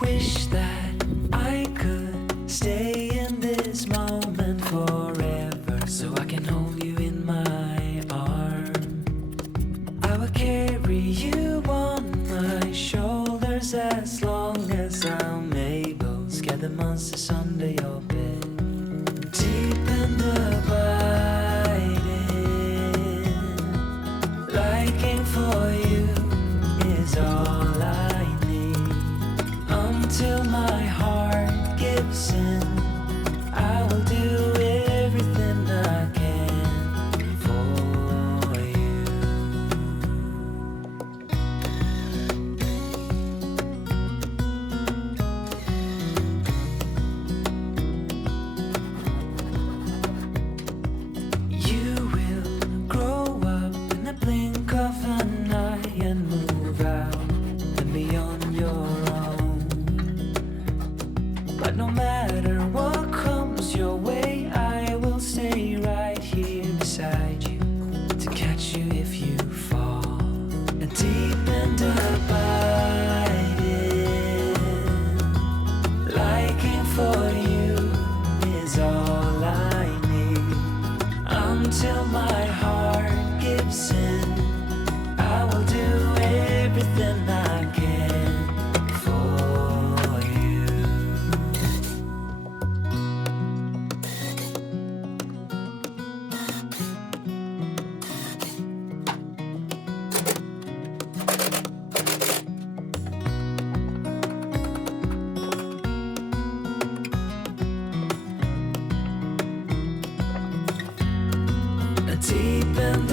Wish that I could stay in this moment forever, so I can hold you in my arm. I will carry you on my shoulders as long as I'm able. Scare the monsters under your bed. Deep and abiding, liking for you is all I need. Until my heart gives in, I will do everything I can for you. You will grow up in the blink of an eye and move out and beyond your own. But no matter what comes your way, I will stay right here beside you to catch you if you fall. And deep and abiding, liking for you is all I need. Until my heart gives in, I will do everything I can for you. Deep and